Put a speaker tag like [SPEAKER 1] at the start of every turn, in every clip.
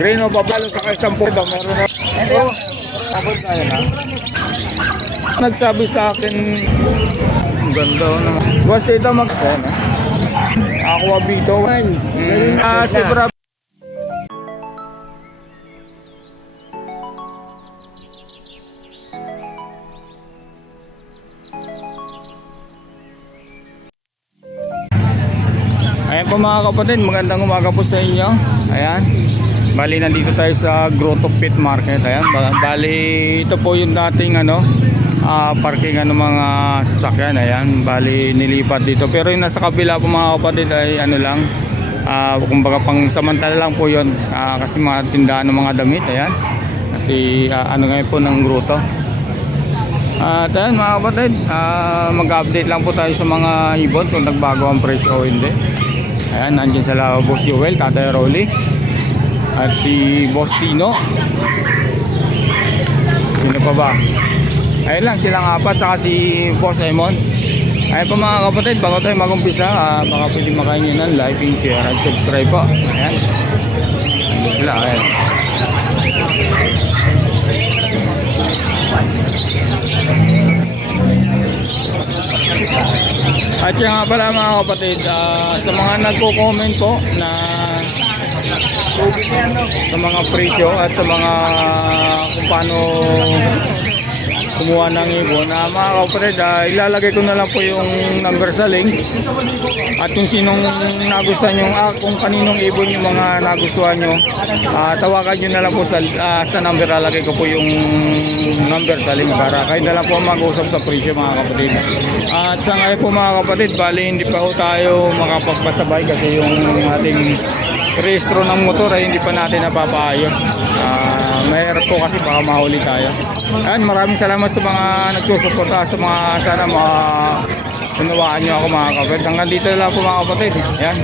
[SPEAKER 1] Green o babalo sa isang puto. Meron na. Ito. Abot tayo na. Nagsabi sa akin, ang ganda oh, naman. Boss, dito mag... Ayan, ah. Aqua Vito. Mm, ah, sobra. Ayan po mga kapatid, magandang umaga po sa inyo. Ayan. Bali nandito tayo sa Grotto Pit Market. Ayan, Ba- bali ito po yung dating ano, ah, parkingan ng mga sasakyan. Ayan, bali nilipat dito. Pero yung nasa kabila po mga kapatid ay ano lang, ah, kumbaga pang samantala lang po yun. Ah, kasi mga tindahan ng mga damit. Ayan. Kasi ah, ano ngayon po ng grotto. At ayan mga kapatid, ah, mag-update lang po tayo sa mga ibon kung nagbago ang presyo o hindi. Ayan, nandiyan sila Boss Joel, Tatay Rolly. At si Boss Tino. Sino pa ba? Ayun lang, silang apat, saka si Boss Emon. Ayun po mga kapatid, bago tayo mag-umpisa, ah, baka pwede makain nyo ng like, and share, at subscribe po. Ayan. Sila, ayan. At siya nga pala mga kapatid, ah, sa mga nagko-comment po na sa mga presyo at sa mga kung paano kumuha ng ibon. Ah, mga kapatid, ah, ilalagay ko na lang po yung number sa link at kung sinong nagustuhan nyo, ah, kung kaninong ibon yung mga nagustuhan nyo, ah, tawagan nyo na lang po sa, ah, sa number. Lalagay ko po yung number sa link para kayo na lang po mag-usap sa presyo mga kapatid. At sa ngayon po mga kapatid, bali hindi pa po tayo makapagpasabay kasi yung ating rehistro ng motor ay hindi pa natin napapaayos. Ah, mahirap po kasi baka mahuli tayo. Ayan, maraming salamat sa mga nagsusuporta sa mga sana mga unawaan nyo ako mga kapatid. Hanggang dito lang po mga kapatid. Ayan.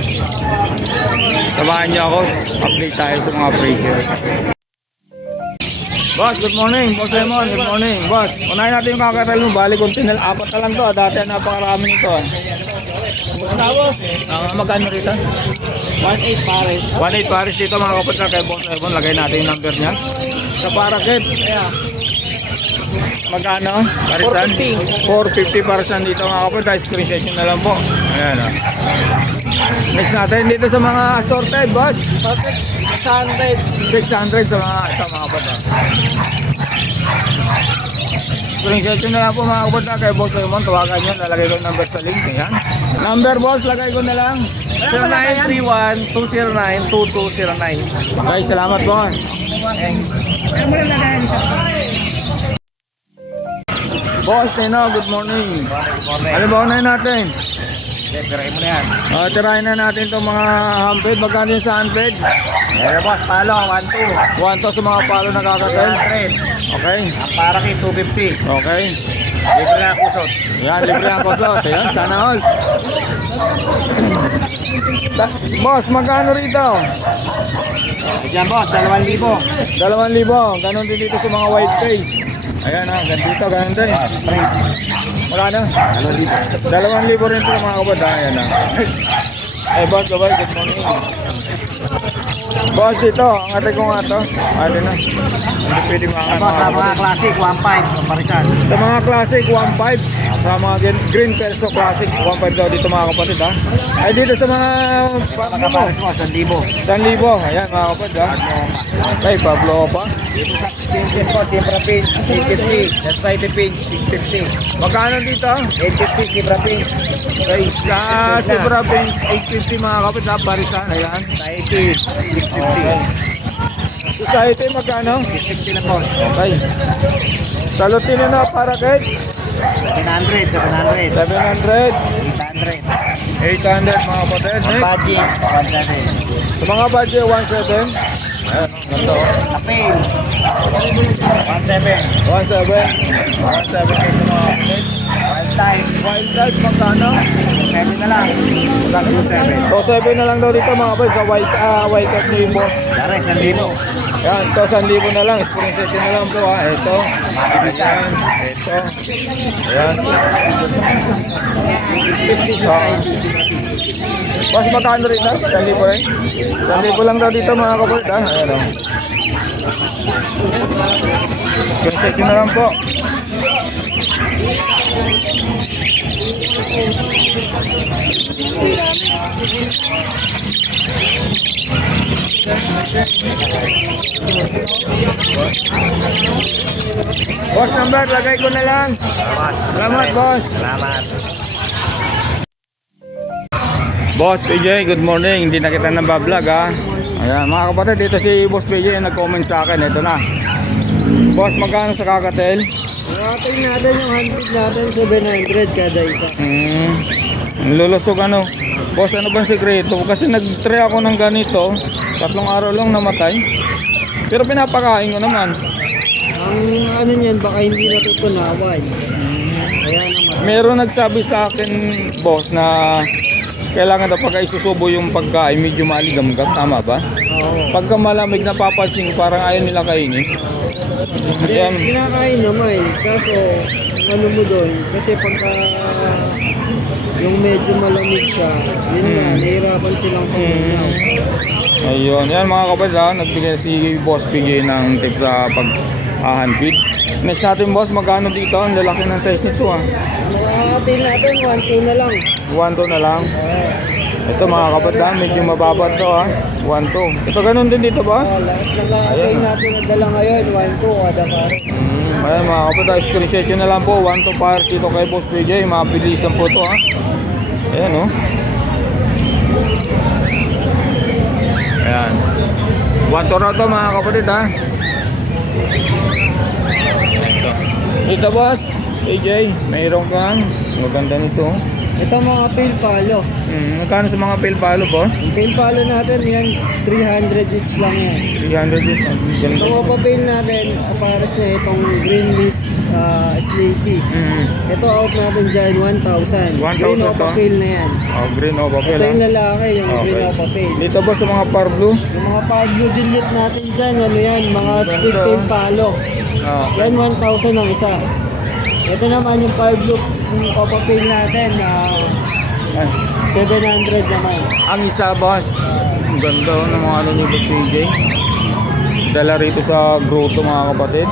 [SPEAKER 1] Samahan nyo ako. Update tayo sa mga presyo. Boss, good morning. Boss Raymond, good morning. Boss, unahin natin yung kakaral mo. Bali, kontinel. Apat na lang to. ah. Dati napakarami nito. Ah. Ah, magkano rito?
[SPEAKER 2] 1.8 pares.
[SPEAKER 1] 1.8 pares dito mga kapatid kay Boss Evan. Lagay natin yung number niya. Sa Paraket,
[SPEAKER 2] Kaya,
[SPEAKER 1] magkano? Parisan? 450 parisan dito mga kapatid. Screenshot nyo na lang po. Ayan ah. Next natin dito sa mga assorted, boss.
[SPEAKER 2] perfect 100.
[SPEAKER 1] 600 sa mga ito mga kapatid. Screenshot nyo na lang po mga kapatid kay Boss Raymond. Tawagan nyo. Nalagay ko yung number sa link. Ayan. Number boss, lagay ko na lang.
[SPEAKER 2] 0931-209-2209.
[SPEAKER 1] Guys, salamat boss. Boss, Tino, good morning. Ano ba unahin natin?
[SPEAKER 2] Pirahin mo na yan.
[SPEAKER 1] Uh, tirahin na natin itong mga handped. Magkano yung sa handped?
[SPEAKER 2] Eh, boss, palo, 1.2.
[SPEAKER 1] One to sa mga palo na kakatel.
[SPEAKER 2] 300.
[SPEAKER 1] Okay.
[SPEAKER 2] Ang para kay 250.
[SPEAKER 1] Okay.
[SPEAKER 2] Libre na kusot.
[SPEAKER 1] Yan, libre ang kusot. Ayan, sana all. Boss, magkano rito?
[SPEAKER 2] Diyan, boss, 2,000.
[SPEAKER 1] Dalawang libo. Ganon din dito sa mga white face. Ayan ha, ganito, ganon din. Wala na. Dalawang libo rin ito mga kabad. ha? Ayan ha. Eh, boss, bye Good morning. Boss, dito. Ang ate ko nga to. Ate na. Hindi pwede mga
[SPEAKER 2] Boss, sa mga classic, 1.5. Parisan.
[SPEAKER 1] Sa mga classic, 1.5. Sa mga green perso classic, 1.5 daw dito mga kapatid ha. Ay dito sa mga
[SPEAKER 2] Pagkapares mo, 1,000.
[SPEAKER 1] 1,000. Ayan mga kapatid ha. Ay, Pablo pa.
[SPEAKER 2] Dito sa Pinterest mo, Sibra Page, 850. Sa Society Page, 650.
[SPEAKER 1] Magkano dito?
[SPEAKER 2] 850, Sibra Page.
[SPEAKER 1] Guys, sa Sobra Benz 850 mga kapatid ha. Parisan, ayan.
[SPEAKER 2] Society, 650.
[SPEAKER 1] Society magkano?
[SPEAKER 2] 660 na po.
[SPEAKER 1] Okay. Salutino na para kahit
[SPEAKER 2] 700, 700.
[SPEAKER 1] 700,
[SPEAKER 2] 800.
[SPEAKER 1] 800 mga kapatid. Next,
[SPEAKER 2] Budget, 170.
[SPEAKER 1] sa mga budget 17. Ayan, ganito. oh.
[SPEAKER 2] Kapil, 17.
[SPEAKER 1] 17. 17 ito mga kapatid.
[SPEAKER 2] Wild time,
[SPEAKER 1] Wild type magkano?
[SPEAKER 2] 7 na lang. Magkano 7?
[SPEAKER 1] So 7 na lang daw dito mga kapatid sa white, ah, white type ni boss.
[SPEAKER 2] Tara, 1,000.
[SPEAKER 1] Yan, ito 1,000 na lang. Screenshot na lang po ha. Ito. Ayan. Ito. Ayan.
[SPEAKER 2] 50 sa
[SPEAKER 1] Boss, magkano rin na? Sandi po rin? Sandi po lang daw dito mga kapatid. Ah, ayan o. Check nyo na lang po. Boss number, lagay ko na lang. Salamat, boss.
[SPEAKER 3] Salamat.
[SPEAKER 1] Boss PJ, good morning. Hindi na kita nabablog ha. Ayan, mga kapatid, dito si Boss PJ yung nag-comment sa akin. Ito na. Boss, magkano sa kakatel?
[SPEAKER 3] Rating natin yung 100 natin, 700 kada isa.
[SPEAKER 1] Hmm. Lulusog ano. Boss, ano bang sekreto? Kasi nag-try ako ng ganito. Tatlong araw lang namatay. Pero pinapakain ko naman.
[SPEAKER 3] Ang ano niyan, baka hindi natutunawan. Kaya naman.
[SPEAKER 1] Meron nagsabi sa akin, boss, na kailangan daw pagka isusubo yung pagkain, medyo maligamgam. Tama ba?
[SPEAKER 3] Oo.
[SPEAKER 1] Pagka malamig na papansin, parang ayaw nila kainin. Ayan.
[SPEAKER 3] Kinakain naman, kaso ang ano mo doon, kasi pagka yung medyo malamig siya, yun nga, nahihirapan silang pangunaw.
[SPEAKER 1] Ayun, yan mga kapatid ha, nagbigay si Boss PJ ng tips sa pag hahanpid. Next natin boss, magkano dito? Ang lalaki ng size nito ha.
[SPEAKER 3] Makakatin natin, 1-2 na lang.
[SPEAKER 1] 1 na lang. Ito mga kapatid ha, medyo mababa to ha. 1 Ito ganun din dito boss.
[SPEAKER 3] Oh, lahat ng lalagay natin na dala ngayon, 1-2, kada pare.
[SPEAKER 1] Hmm, ayan mga ha, screenshot na lang po. 1 to par dito kay Boss PJ. Mabilisan po to ha. Ayan oh. Ayan. 1 to raw to mga kapatid ha. Ito. Ito boss, AJ, mayroon kang maganda nito.
[SPEAKER 3] Ito mga pale palo.
[SPEAKER 1] Hmm, magkano sa mga pilpalo boss?
[SPEAKER 3] Yung pale palo natin, yan, 300 each lang yan.
[SPEAKER 1] 300 is ang
[SPEAKER 3] Ito
[SPEAKER 1] ganda.
[SPEAKER 3] mga papel natin, pares na itong green mist uh, sleepy.
[SPEAKER 1] Hmm.
[SPEAKER 3] Ito out natin dyan, 1,000.
[SPEAKER 1] 1,000
[SPEAKER 3] Green papel na yan.
[SPEAKER 1] Oh, green o papel
[SPEAKER 3] Ito yung
[SPEAKER 1] ha.
[SPEAKER 3] lalaki, yung green o papel.
[SPEAKER 1] Dito boss sa mga par blue.
[SPEAKER 3] Yung mga Pablo Dilute natin dyan, ano yan, mga split pale palo.
[SPEAKER 1] Oh.
[SPEAKER 3] Yan, 1,000 ang isa. Ito naman yung Pablo, yung papapil natin, ah,
[SPEAKER 1] Ay.
[SPEAKER 3] 700 naman.
[SPEAKER 1] Ang isa boss, ang ganda oh, ng mga ano ni PJ. Dala rito sa grotto mga kapatid.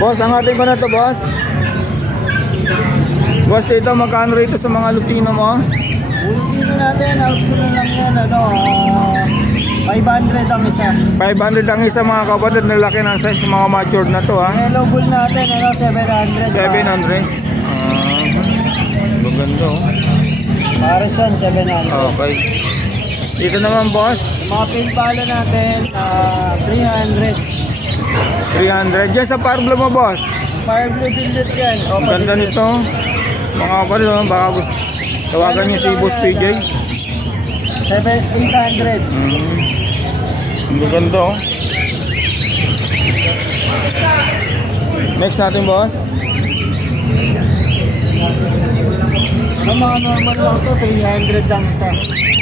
[SPEAKER 1] Boss, ang ating ko na to boss. Boss, dito magkano rito sa mga lutino mo?
[SPEAKER 3] Ulit dito natin, out ko na lang yan, ano, ah, 500 ang isa.
[SPEAKER 1] 500 ang isa mga kapatid, nalaki ng size mga matured na to ha.
[SPEAKER 3] Yellow bull natin, ano, 700.
[SPEAKER 1] 700. Ah, maganda oh.
[SPEAKER 3] Para siyan, 700.
[SPEAKER 1] Okay. Dito naman boss,
[SPEAKER 3] Yung mga pin pala natin, ah, 300.
[SPEAKER 1] 300. Diyan sa Parblo mo boss.
[SPEAKER 3] Fire blue dilute yan. O,
[SPEAKER 1] Ang ganda nito. Mga kapatid, oh, baka gusto. Tawagan niyo si Boss PJ.
[SPEAKER 3] 7, 800.
[SPEAKER 1] Mm. Ang ganda oh. Next natin boss.
[SPEAKER 3] Ang mga normal lang to, 300 lang isa.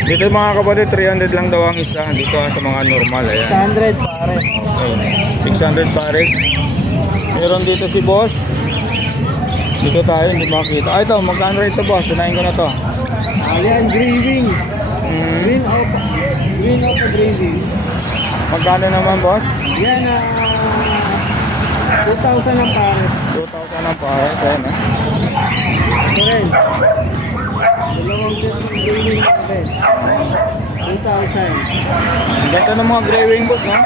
[SPEAKER 1] Dito mga kapatid, 300 lang daw ang isa. Dito ah, sa mga normal. Ayan.
[SPEAKER 3] 600 pare.
[SPEAKER 1] Okay. 600 pares. Meron dito si boss. Dito tayo, hindi makita. Ah, ito, magkano rito boss? Unahin ko na to.
[SPEAKER 3] Ayan, grieving.
[SPEAKER 1] Mm.
[SPEAKER 3] Green out. Green out na grieving.
[SPEAKER 1] Magkano naman boss?
[SPEAKER 3] Yan, ah, 2,000 ang pare.
[SPEAKER 1] 2,000 ang pares. Ayan ah.
[SPEAKER 3] Ito rin. Dalawang set ng grieving natin. 2,000.
[SPEAKER 1] Ang ganda ng mga gray wing boss, no?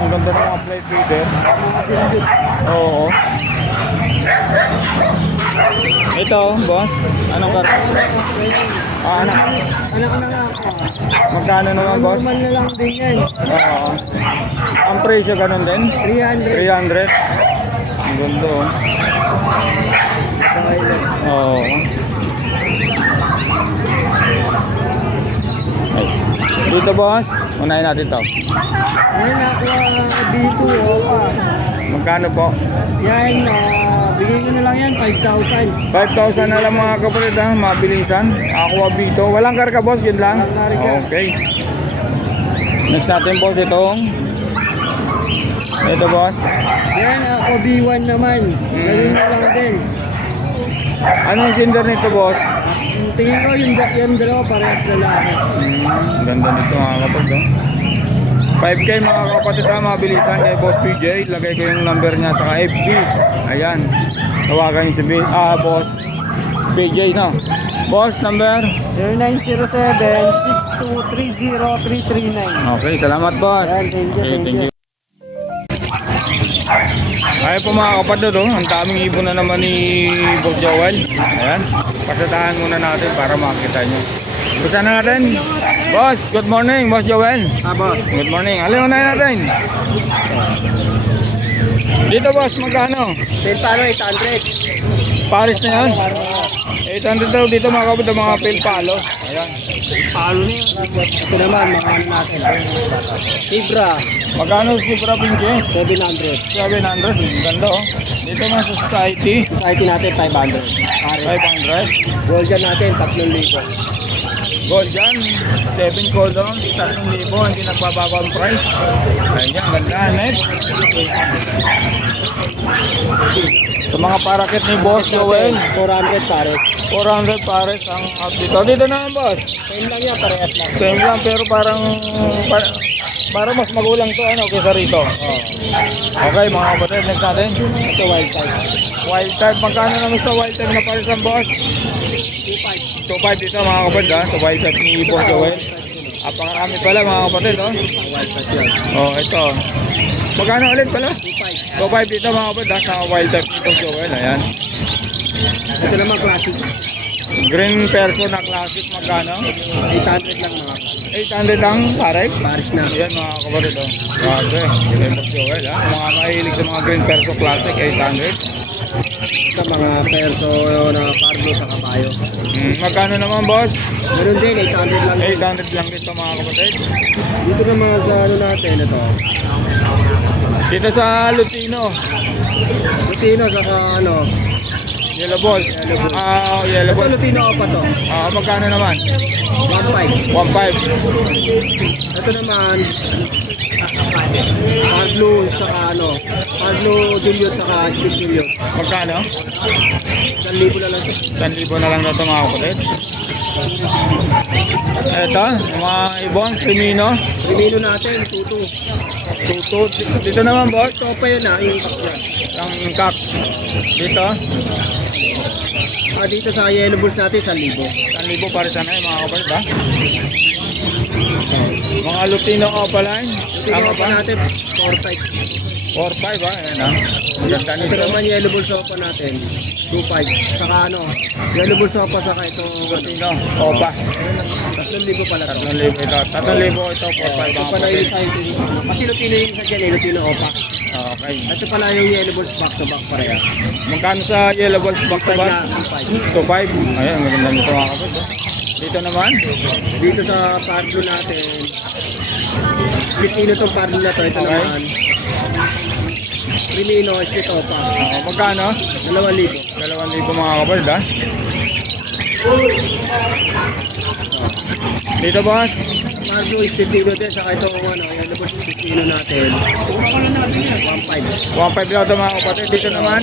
[SPEAKER 1] Ang ganda ng mga plate feeder.
[SPEAKER 3] Mga sinabit.
[SPEAKER 1] Oo. Ito, boss. Anong kar? Ah, ano?
[SPEAKER 3] Anak na nga ako.
[SPEAKER 1] Magkano naman, boss?
[SPEAKER 3] Normal na lang din yan.
[SPEAKER 1] Oo. Ang presyo ganun din?
[SPEAKER 3] 300.
[SPEAKER 1] 300. Ang ganda, oh.
[SPEAKER 3] Lang.
[SPEAKER 1] Oo. Ay. Dito, boss. Unahin natin to.
[SPEAKER 3] Yan, aqua D2 Opa.
[SPEAKER 1] Magkano po?
[SPEAKER 3] Yan, ah, bigay ko na lang yan, 5,000.
[SPEAKER 1] 5,000 na lang mga kapatid ha, mabilisan. Aqua Vito. Walang karga boss, yun lang?
[SPEAKER 3] Walang karga.
[SPEAKER 1] Okay. Next natin boss itong. Ito boss.
[SPEAKER 3] Yan, ako B1 naman. Ganun na lang din.
[SPEAKER 1] Anong gender nito boss?
[SPEAKER 4] tingin ko yung, yung dalawa parehas lalaki.
[SPEAKER 1] Hmm, ganda nito mga kapatid. Oh. 5K mga kapatid ha, mabilisan kay Boss PJ. Lagay ko yung number niya sa FB. Ayan. Tawagan niyo si B- ah, Boss PJ no. Boss number.
[SPEAKER 4] 0907-6230-339.
[SPEAKER 1] Okay, salamat boss.
[SPEAKER 4] Ayan, thank you,
[SPEAKER 1] Okay,
[SPEAKER 4] thank you.
[SPEAKER 1] Ay po mga kapatid, oh, ang daming ibon na naman ni Boss Joel. Ayan, pasadahan muna natin para makita nyo. Gusto na natin? Boss, good morning, Boss Joel.
[SPEAKER 4] Ah, boss.
[SPEAKER 1] Good morning. Alin na natin? Dito boss, magkano?
[SPEAKER 4] Paano 800?
[SPEAKER 1] Paris na yan? 800 daw dito mga kapatid, mga pilpalo. Ayan.
[SPEAKER 4] Paano na yun? Ito naman, mga ano natin. Libra,
[SPEAKER 1] Magkano si Bra Pinches?
[SPEAKER 4] 700.
[SPEAKER 1] 700. Ganda oh. Dito mga sa society,
[SPEAKER 4] Society natin, 500. Pare.
[SPEAKER 1] 500.
[SPEAKER 4] Gold dyan natin, 3,000.
[SPEAKER 1] Gold dyan, 7 cordon, 3,000 hindi nagbabago ang price. Ayan, ganda, net. Sa mga parakit ni Boss Joel,
[SPEAKER 4] 400 pare.
[SPEAKER 1] 400 pares ang up dito. Dito naman boss.
[SPEAKER 4] Same lang yan, parehas lang.
[SPEAKER 1] Same lang pero parang para, para mas magulang to ano kaysa rito. Okay mga kapatid, next natin.
[SPEAKER 4] Ito wild type.
[SPEAKER 1] Wild type, magkano naman sa wild type na pares ang boss?
[SPEAKER 4] 2.5.
[SPEAKER 1] 2.5 dito mga kapatid ha, sa wild type ni Boss Joel. Apakarami pala mga kapatid oh.
[SPEAKER 4] Wild.
[SPEAKER 1] Oh, ito. Magkano ulit pala?
[SPEAKER 4] 2.5.
[SPEAKER 1] 2.5 dito mga kapatid ha, sa wild type ni Boss Joel. Ayan.
[SPEAKER 4] Ito naman classic.
[SPEAKER 1] Green person na classic magkano?
[SPEAKER 4] 800 lang mga classic.
[SPEAKER 1] 800 lang pares?
[SPEAKER 4] Paris na.
[SPEAKER 1] Ayan mga kapatid oh. Grabe. Lemon Joel ha. Mga mahilig sa mga Green Perso Classic 800.
[SPEAKER 4] Ito mga perso na pardo sa kabayo.
[SPEAKER 1] Hmm, magkano naman boss?
[SPEAKER 4] Meron din, 800 lang.
[SPEAKER 1] 800 lang dito mga kapatid.
[SPEAKER 4] Dito naman sa ano natin, ito.
[SPEAKER 1] Dito sa Lutino.
[SPEAKER 4] Lutino, saka ano.
[SPEAKER 1] Yellow Balls.
[SPEAKER 4] Yellow Balls.
[SPEAKER 1] Ah, Yellow
[SPEAKER 4] Ito
[SPEAKER 1] Balls.
[SPEAKER 4] Lutino pa to.
[SPEAKER 1] Ah, magkano naman?
[SPEAKER 4] 1.5.
[SPEAKER 1] 1.5.
[SPEAKER 4] Ito naman, hard blue, saka ano. Hard blue Juliet, saka speed Juliet.
[SPEAKER 1] Magkano?
[SPEAKER 4] 1,000 na lang ito.
[SPEAKER 1] 1,000 na lang na ito mga kapatid. Ito, yung mga ibon, Crimino.
[SPEAKER 4] Primino natin, 2.2.
[SPEAKER 1] Tuto. Dito naman boss.
[SPEAKER 4] Ito pa yun ah, yung niya.
[SPEAKER 1] Ang kak. Dito.
[SPEAKER 4] Ah, dito sa yellow bulls natin, 1,000.
[SPEAKER 1] 1,000 para sana yung mga kapatid ha. Mga Lutino Opaline. Tama ba?
[SPEAKER 4] pa natin, 4.5.
[SPEAKER 1] 4-5 ha. Ayan ha. Maganda
[SPEAKER 4] Ito
[SPEAKER 1] nito.
[SPEAKER 4] naman yellow bulls sopa natin, 2.5. Saka ano, yellow bulls sopa, saka ito,
[SPEAKER 1] Lutino. Opa.
[SPEAKER 4] 3,000 pala to.
[SPEAKER 1] 3,000 ito. 3,000 ito. 4-5
[SPEAKER 4] Ito
[SPEAKER 1] mga
[SPEAKER 4] pala yung sa Kasi Lutino yung sa dyan, eh, Lutino Opa.
[SPEAKER 1] Okay.
[SPEAKER 4] Ito pala yung yellow bulls back to back pareha.
[SPEAKER 1] Magkano sa yellow balls back to back?
[SPEAKER 4] 2.5.
[SPEAKER 1] 2-5. Ayan, maganda nito mga kapatid. oh. Dito naman.
[SPEAKER 4] Dito sa Pardo natin, Lutino tong Pardo na to, ito
[SPEAKER 1] Okay.
[SPEAKER 4] naman. Primino, split Opa.
[SPEAKER 1] Uh, magkano?
[SPEAKER 4] 2,000.
[SPEAKER 1] 2,000 mga kapatid ha. Dito boss.
[SPEAKER 4] Pardo is Lutino din, saka itong ano, yellow bulls Lutino natin. 1.5.
[SPEAKER 1] 1.5 lang ito mga kapatid. Dito naman.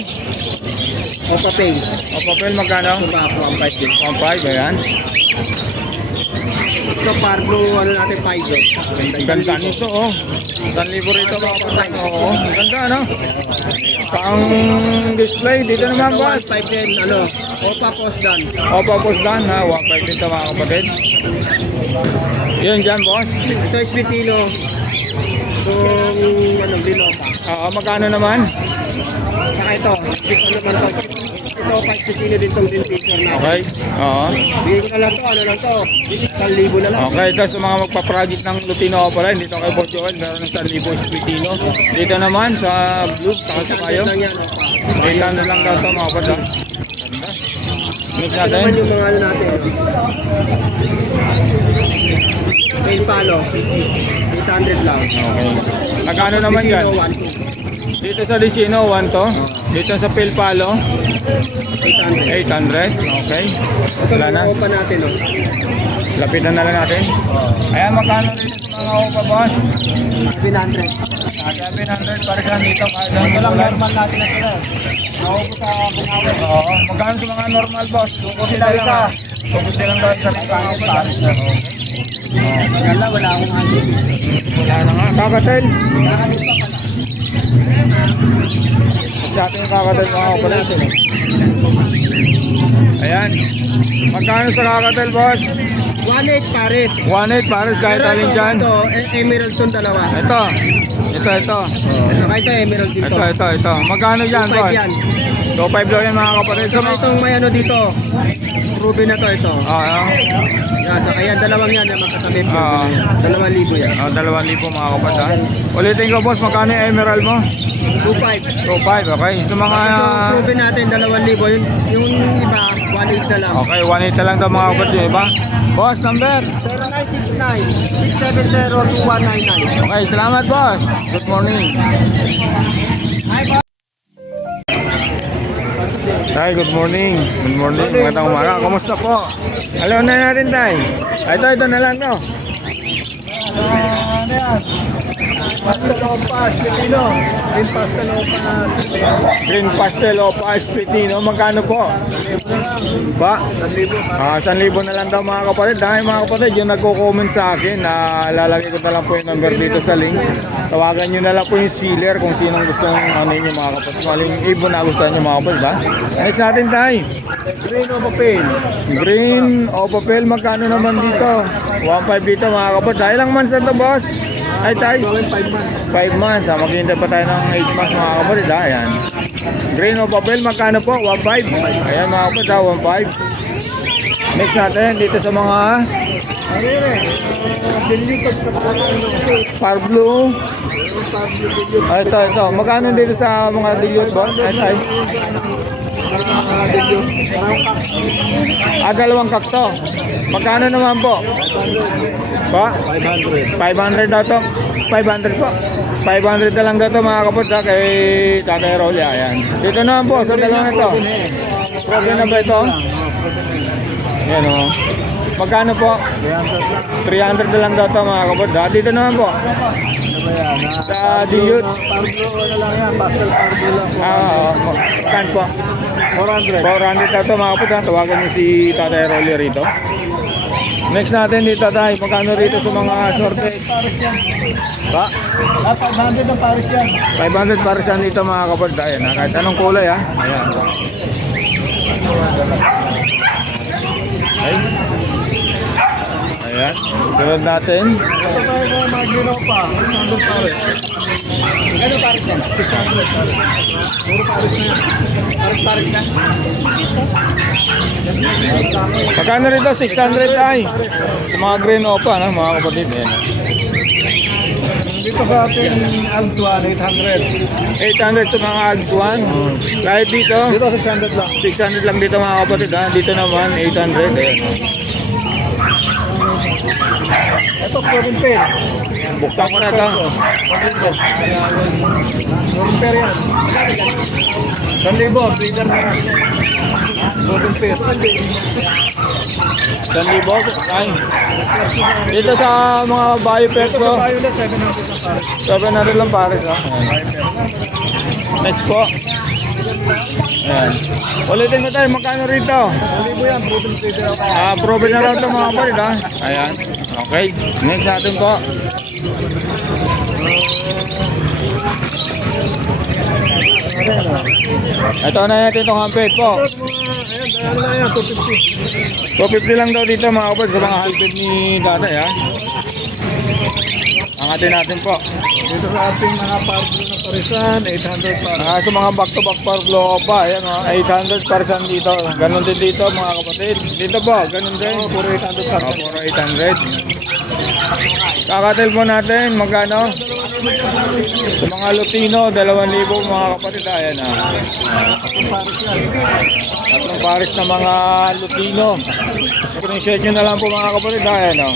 [SPEAKER 4] Opa Pay.
[SPEAKER 1] O papel magkano?
[SPEAKER 4] Ito back, 1.5 din.
[SPEAKER 1] 1.5 ayan.
[SPEAKER 4] Ito Pardo, ano natin, 5 din.
[SPEAKER 1] Ang ganda nito oh. 1,000 rito mga kapatid. Oo. Ganda no? Pang display. Dito naman boss.
[SPEAKER 4] 1.5 din, ano, Opa Post Dan.
[SPEAKER 1] O papos dan ha. 1.5 dito mga kapatid. Yan dyan boss.
[SPEAKER 4] Ito is Pitino. Kung ano, Binopa.
[SPEAKER 1] Oo, magkano naman?
[SPEAKER 4] Saka ito, ito naman to. Ito, 5 Pitino din tong din picture na.
[SPEAKER 1] Okay. Oo.
[SPEAKER 4] Bigay ko na lang to, ano lang to. 1,000 na lang.
[SPEAKER 1] Okay, ito sa mga magpa-project ng Lutino pala, dito kay Boss Joel, meron ng 1,000 Spitino. Dito naman sa Blue, saka sa kayo,
[SPEAKER 4] yan, Opa.
[SPEAKER 1] 800 lang daw sa mga kapatid. Ganda. Mix
[SPEAKER 4] Ito
[SPEAKER 1] natin.
[SPEAKER 4] naman yung mga ano natin. Main palo, 800 lang.
[SPEAKER 1] Okay. Magkano naman yan?
[SPEAKER 4] 1,200.
[SPEAKER 1] Dito sa Licino, 1 to. Dito sa Pilpalo,
[SPEAKER 4] 800.
[SPEAKER 1] 800. Okay.
[SPEAKER 4] Ito
[SPEAKER 1] Wala na.
[SPEAKER 4] Opa natin, oh.
[SPEAKER 1] Lapitan na lang natin. Ayan, magkano rin sa mga opa, boss?
[SPEAKER 2] 700.
[SPEAKER 1] Ah, 700 para sa dito. Kahit ang
[SPEAKER 2] Ito lang
[SPEAKER 1] normal.
[SPEAKER 2] normal natin na ito. Naupo sa bungawan.
[SPEAKER 1] Oo, magkano sa mga normal, boss? Tungkol sila lang. ah. Tungkol sila lang sa mga opa.
[SPEAKER 2] Wala, wala akong ano.
[SPEAKER 1] Wala na nga. Kakatel. Sa ating kakatel mga operation. Ayan. Magkano sa kakatel, boss?
[SPEAKER 2] 1.8 pares.
[SPEAKER 1] 1.8 para kahit alin dyan.
[SPEAKER 2] Ito, e- emerald tong dalawa.
[SPEAKER 1] Ito. Ito, ito.
[SPEAKER 2] Saka ito, emerald din to.
[SPEAKER 1] Ito, ito, ito. Magkano dyan,
[SPEAKER 2] 2.5
[SPEAKER 1] boss?
[SPEAKER 2] Yan.
[SPEAKER 1] 2.5 lang yan mga kapatid. So,
[SPEAKER 2] Saka itong may ano dito. Ruby na to ito.
[SPEAKER 1] Ah, ah.
[SPEAKER 2] Yan, saka yan, dalawang yan yung magkatabi.
[SPEAKER 1] Ah.
[SPEAKER 2] Dalawang libo yan.
[SPEAKER 1] Ah, 2,000 mga kapatid. ha? Ulitin ko, boss. Magkano yung emerald mo?
[SPEAKER 2] 2.5.
[SPEAKER 1] 2.5, okay. Sa mga...
[SPEAKER 2] Yung Ruby natin, dalawang libo. Yung, yung iba, 1.8 na lang.
[SPEAKER 1] Okay, 1.8 na lang daw mga kapatid, di ba? Boss, number.
[SPEAKER 2] 0969-670-2199.
[SPEAKER 1] Okay, salamat boss. Good morning. Tay, good morning. Good morning. Magandang umaga. Kumusta po? Alam na natin, Tay. Ah, Ito, ito na lang, no?
[SPEAKER 2] Ano yan? Pilipino. Yung pastalopas.
[SPEAKER 1] Green pastel o Pino. Magkano po? Ba? Ah, 1,000 na lang daw mga kapatid. Dahil mga kapatid, yung nagko-comment sa akin, na lalagay ko na lang po yung number dito sa link. Tawagan nyo na lang po yung sealer kung sinong gusto ng ano yun mga kapatid. Kung alin yung ibon na gusto nyo mga kapatid, ba? Next natin tayo.
[SPEAKER 2] Green o papel?
[SPEAKER 1] Green o papel, magkano naman dito? 1.5 dito mga kapatid. Dahil lang months na to, boss. Ay, tayo.
[SPEAKER 2] 5 months.
[SPEAKER 1] 5 months. Ah, maghihintay pa tayo ng 8 months mga kapatid. Ah, ayan. Green o papel, magkano po? 1.5. Ayan mga kapatid, ah, 1.5. Next natin, dito sa mga
[SPEAKER 2] yun? Dilikod ka pa
[SPEAKER 1] Far Blue. Ah, ito, ito. Magkano dito sa mga dilute boss? Ay, ay. Ah, dalawang kakto. Magkano naman po? Ba?
[SPEAKER 2] 500.
[SPEAKER 1] 500 daw to. 500 po. 500 na lang daw to mga kapod ha, kay Tatay Rolly. Ayan. Dito naman po, sa dalawang ito. Problem na ba ito? Ayan o. Magkano po? 300 na lang daw mga kapod ha. Dito naman po. Sa Diyut.
[SPEAKER 2] Pardo na lang yan. Pastel pardo lang.
[SPEAKER 1] Ah, oo. Kan po.
[SPEAKER 2] 400.
[SPEAKER 1] 400 daw to mga kapod ha. Tawagan niyo si Tatay Rolly rito. Next natin dito tayo. Magkano rito sa mga sorted? Ba?
[SPEAKER 2] Ah, 500 ang pares yan.
[SPEAKER 1] 500 para sa dito mga kapatid. Ayan, ha, kahit anong kulay ha. Ayan. Ay. Ayan. Sunod natin.
[SPEAKER 2] Ito tayo ko magino pa. 600 pares. Ano pares yan? 600 pares. Puro pares na yan. Pares pares na.
[SPEAKER 1] Magkano rito? 600 ay. Sa mga green opa, no, mga kapatid. Ayan.
[SPEAKER 2] Dito sa ating Altuan, 800.
[SPEAKER 1] 800 sa mga Ags 1. Kahit dito,
[SPEAKER 2] Dito 600 lang.
[SPEAKER 1] 600 lang dito mga kapatid. Ha? Dito naman, 800. Ayan.
[SPEAKER 2] Ito, Provin Pair.
[SPEAKER 1] Buksan ko na ito.
[SPEAKER 2] Provin Pair yan. 1,000, breeder na yan. Provin Pair.
[SPEAKER 1] 1,000. Ay. Dito sa mga biopets
[SPEAKER 2] Ito
[SPEAKER 1] ko.
[SPEAKER 2] sa Violet, 700 na pares.
[SPEAKER 1] 700 lang pares ha. Next po. Ayan. Ulitin ko tayo, magkano rito?
[SPEAKER 2] 1,000 yan, Provin Pair.
[SPEAKER 1] Ah, proven na raw ito mga kapatid ha. Ayan. Okay. Next natin po. Ito na natin itong hampet po.
[SPEAKER 2] Ayan, dahil na yan, 250.
[SPEAKER 1] 250 lang daw dito mga kapatid sa mga hampet ni tatay ha. Angatin natin po.
[SPEAKER 2] Dito sa ating mga parcel na parisan, 800 pares.
[SPEAKER 1] Ah, sa mga back-to-back par flow pa, ayan o, 800 parsan dito. Ganon din dito mga kapatid. Dito po, ganon din.
[SPEAKER 2] Oo, puro 800
[SPEAKER 1] Oh,
[SPEAKER 2] pares.
[SPEAKER 1] puro 800. Kakatel po natin, magkano? Mga Lutino, 2,000 mga kapatid. Ayan ah.
[SPEAKER 2] Pares yan.
[SPEAKER 1] Tatlong pares na mga Lutino. Screenshot nyo na lang po mga kapatid. Ayan o.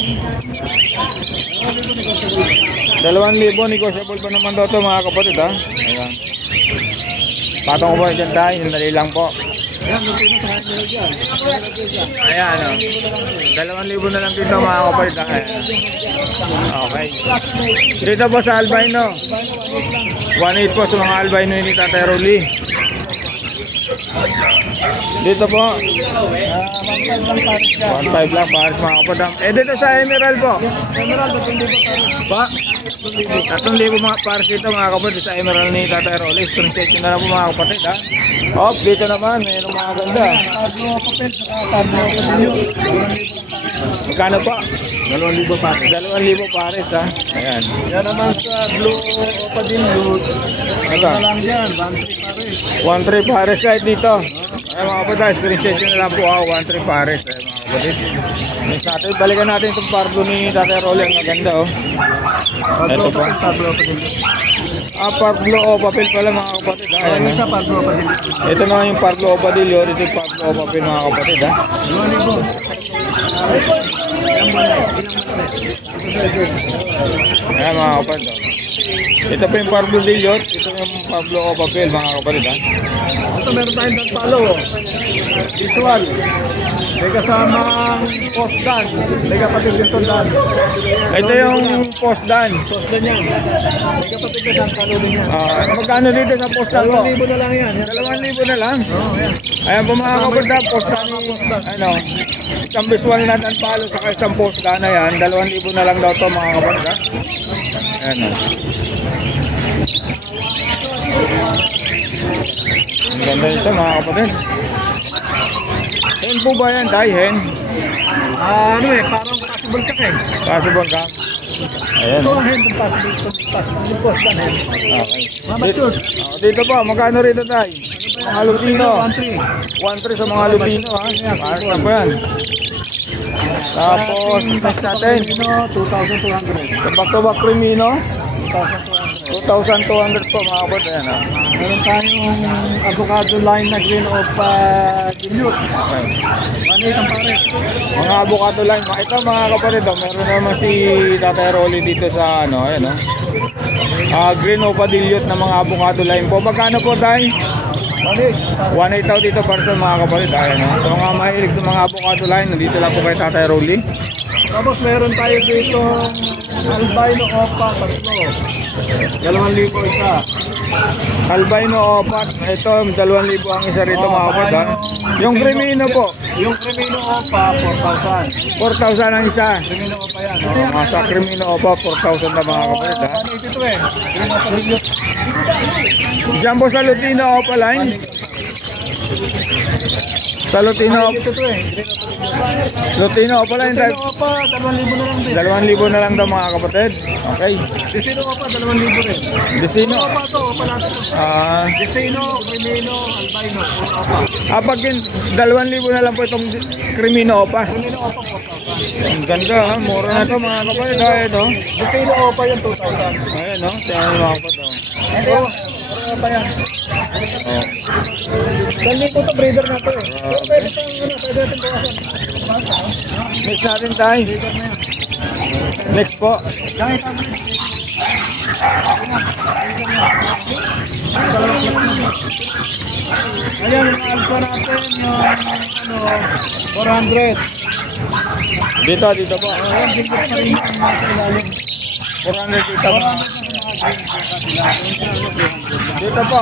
[SPEAKER 1] 2,000 negotiable pa naman daw to mga kapatid ha. Ayan. Patong ko po dyan tayo, sandali lang po. Ayan, oh. Dalawang libo na lang dito mga. Ayan. Okay. Dito po sa albino. 1.8 po sa mga albino ni Tatay Rolly. Dito po,
[SPEAKER 2] lang pares ka.
[SPEAKER 1] 1.5 lang para sa mga kapadam. Eh dito sa Emerald po.
[SPEAKER 2] Emerald, ba't hindi ba pares?
[SPEAKER 1] Pa, 3,000 mga pares dito mga kapatid sa Emerald ni Tatay Rolly. Screenshot nyo na lang po mga kapatid ha. Oh, dito naman, mayroong mga ganda. Magkano pa?
[SPEAKER 2] Dalawang libo pares.
[SPEAKER 1] 2,000 pares ha. Ayan.
[SPEAKER 2] Yan naman sa Blue Opadillo. Ano
[SPEAKER 1] Ito.
[SPEAKER 2] na lang one three pares.
[SPEAKER 1] 1-3 pares kahit share dito. Ayan mga kapatid, screenshot nyo na lang po ako, 1-3 pares. Ayan mga kapatid. Next natin, balikan natin itong pardo ni Tatay Rolly. Ang maganda oh. Ito pa. Ah, Pablo oh, Opapil pala mga kapatid. Ha? Ayan,
[SPEAKER 2] eh.
[SPEAKER 1] Ito naman yung Pablo Opadillo. Ito yung Pablo Opapil mga kapatid.
[SPEAKER 2] Ah. Ano, ano ha? 2,000.
[SPEAKER 1] Ayan mga kapatid. Ito po yung pardo dilyot. Ito yung pardo o papel mga kapatid ha.
[SPEAKER 2] Ito meron tayong dan palo. Visual. May kasamang post dan. May kapatid dito dan.
[SPEAKER 1] Ito yung post dan.
[SPEAKER 2] Post dan yan. May kapatid ka dan palo din yan.
[SPEAKER 1] Ah, magkano dito sa post dan po?
[SPEAKER 2] Dalawang libo na lang yan. Yan.
[SPEAKER 1] 2,000 na lang.
[SPEAKER 2] Oo, yan.
[SPEAKER 1] Ayan po mga kapatid, post na ano, isang visual na ng palo sa isang post na yan, 2,000 na lang daw to mga kapatid. Ayan o. Ang ganda nito mga kapatid. Hen po ba yan? Tay, hen?
[SPEAKER 2] Ah, ano eh, parang possible ka eh.
[SPEAKER 1] Possible ka? Ayan.
[SPEAKER 2] Ito ang ng possible. Ito possible. Post dan hand.
[SPEAKER 1] Okay. Dito, oh, dito po, magkano rito tay? Mga lupino.
[SPEAKER 2] 1-3.
[SPEAKER 1] 1-3 sa mga lupino ha. Pares na po yan. Tapos, next natin.
[SPEAKER 2] Ino, 2,200.
[SPEAKER 1] Sa back-to-back Crimino,
[SPEAKER 2] 2,200.
[SPEAKER 1] 2,200 po mga kapatid. Ayan ha.
[SPEAKER 2] Meron tayong avocado line na green of uh, dilute.
[SPEAKER 1] Okay.
[SPEAKER 2] 1.8 ang pare.
[SPEAKER 1] Mga avocado line. Ito mga kapatid, oh, meron naman si Tatay Rolly dito sa ano, ayan o. Ah, green o padilyon na mga avocado line po. Magkano po tayo?
[SPEAKER 2] 1.8.
[SPEAKER 1] 1.8 daw dito para sa mga kapatid. Ayan o. Sa mga mahilig sa mga avocado line, nandito lang po kay Tatay Rolly.
[SPEAKER 2] Tapos meron tayo dito albino opa tatlo. Dalawang libo isa.
[SPEAKER 1] Albino opat. Ito, 2,000 ang isa rito mga kapatid. ha. Yung Crimino po,
[SPEAKER 2] Yung Cremino opa, 4,000.
[SPEAKER 1] 4,000 ang isa.
[SPEAKER 2] Cremino opa yan.
[SPEAKER 1] Oh, mga sa Crimino opa, 4,000 na mga kapatid. ha.
[SPEAKER 2] 180 to eh. Green opa dilute.
[SPEAKER 1] Diyan po sa Lutino Opa line. Sa Lutino,
[SPEAKER 2] 180 to. Green opa dilute.
[SPEAKER 1] Lutino Opa line.
[SPEAKER 2] Cremino opa, 2,000 na lang din.
[SPEAKER 1] 2,000 na lang daw mga kapatid. Okay.
[SPEAKER 2] Cremino opa, 2,000 rin.
[SPEAKER 1] Desino.
[SPEAKER 2] Opa to, opa natin.
[SPEAKER 1] Ah,
[SPEAKER 2] Desino, Cremino, albino, opa.
[SPEAKER 1] ah, pag yun, 2,000 na lang po itong Crimino Opa.
[SPEAKER 2] Cremino opa, 4,000.
[SPEAKER 1] Ang ganda ha. Mura na to mga kapatid. Ito.
[SPEAKER 2] Desino opa yan, 2,000.
[SPEAKER 1] Ayan no. Tiyan mga kapatid. oh.
[SPEAKER 2] Ito, pa yan?
[SPEAKER 1] Oh.
[SPEAKER 2] Dali ko to breeder na to eh. Pero pwede pang ano, pwede natin bawasan.
[SPEAKER 1] Next natin tayo. Next po.
[SPEAKER 2] Ang Ayan, yung alpha natin, yung ano, 400.
[SPEAKER 1] Dito, dito po.
[SPEAKER 2] Ayan, bigit pa rin yung nasa ilalim.
[SPEAKER 1] 400 dito po. Dito po.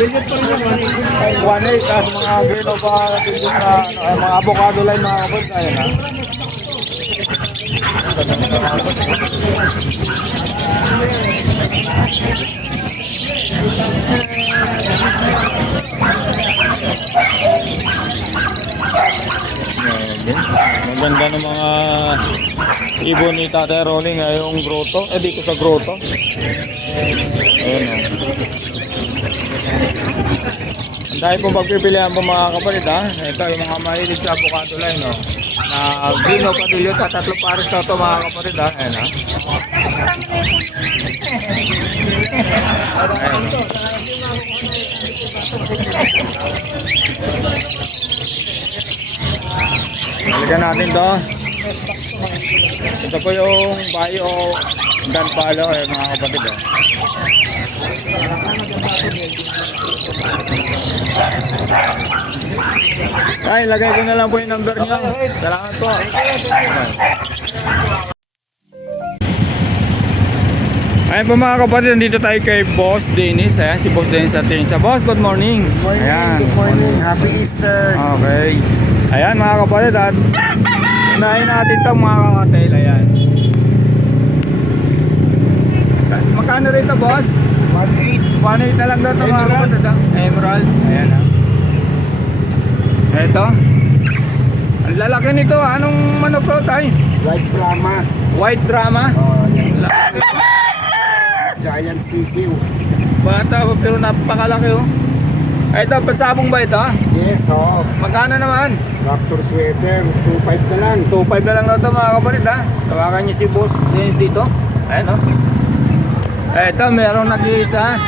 [SPEAKER 2] Bigit pa rin yung 180.
[SPEAKER 1] 1.8 tapos mga green o pa dito na ah, mga avocado line mga kapatid. Ayan ha. Ayan. Maganda ng mga ibon ni Tatay Rolling ngayong grotto. Eh, dito sa grotto. Ayan o. Ang dahil pong pagpipilian po mga kapatid ha. Ito yung mga mahilig sa avocado line no. Na green o padulyo ta tatlo pares na ito mga kapatid ha. Ayan ha. Ayan o. Balikan natin to. Ito po yung bayo Dan Palo eh mga kapatid oh. Ay, lagay ko na lang po yung number niyo. Salamat po. Ayan po mga kapatid, nandito tayo kay Boss Dennis. Ayan, si Boss Dennis natin sa Boss, good morning. Ayan.
[SPEAKER 5] Good morning. Happy Easter.
[SPEAKER 1] Okay. Ayan mga kapatid at unahin natin itong mga kamatel. Ayan. Magkano rin ito boss?
[SPEAKER 5] 1.8.
[SPEAKER 1] 1.8 na lang daw ito mga kapatid. ah. Emerald. Ayan ah. Ito. Ang lalaki nito. Anong manok to tay?
[SPEAKER 5] White Brahma.
[SPEAKER 1] White drama.
[SPEAKER 5] Oh, yan. Giant sisiw.
[SPEAKER 1] Bata pero napakalaki oh. Ito, pasabong ba ito?
[SPEAKER 5] Yes, oh.
[SPEAKER 1] Magkano naman?
[SPEAKER 5] Raptor sweater. 2.5 na lang.
[SPEAKER 1] 2.5 na lang daw ito mga kapatid ha. Tawagan niyo si boss Dennis dito. Ayan o. Eto, merong nag-iisa.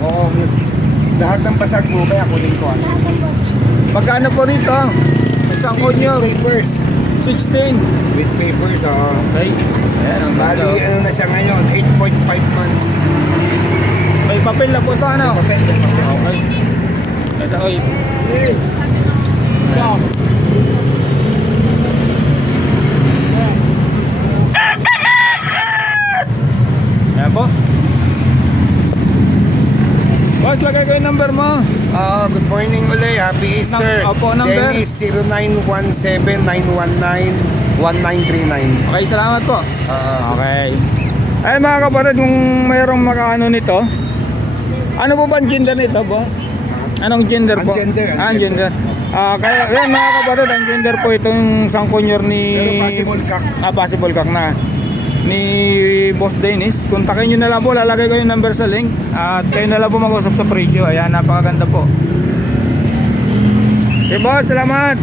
[SPEAKER 5] Oo. Lahat ng basag mo, kaya kunin ko. Ano?
[SPEAKER 1] Magkano po rito? Isang konyo.
[SPEAKER 5] Papers.
[SPEAKER 1] 16.
[SPEAKER 5] With papers, oo.
[SPEAKER 1] Okay. Ayan ang
[SPEAKER 5] Bali,
[SPEAKER 1] ganda.
[SPEAKER 5] ano na siya ngayon? 8.5 months.
[SPEAKER 1] May papel na po ito ano?
[SPEAKER 5] Papel.
[SPEAKER 1] Okay. Ito oy. Ayan po. Boss, lagay ko yung number mo.
[SPEAKER 5] Ah, good morning ulit. Happy Easter.
[SPEAKER 1] Num- opo, number?
[SPEAKER 5] Dennis 0917-919-1939.
[SPEAKER 1] Okay, salamat po.
[SPEAKER 5] Ah,
[SPEAKER 1] Okay. Ay mga kapatid, kung mayroong makaano nito, ano po ba ang gender nito, bo? Anong gender
[SPEAKER 5] Ang
[SPEAKER 1] po?
[SPEAKER 5] gender, ang
[SPEAKER 1] Ah, ang gender. Ah, kaya yan mga kapatid, ang gender po itong sangkonyor ni
[SPEAKER 5] pero possible kak.
[SPEAKER 1] Ah, possible kak na ni Boss Dennis. Kontakin nyo na lang po, lalagay ko yung number sa link at kayo na lang po mag-usap sa presyo. Ayan, napakaganda po. Okay boss, salamat.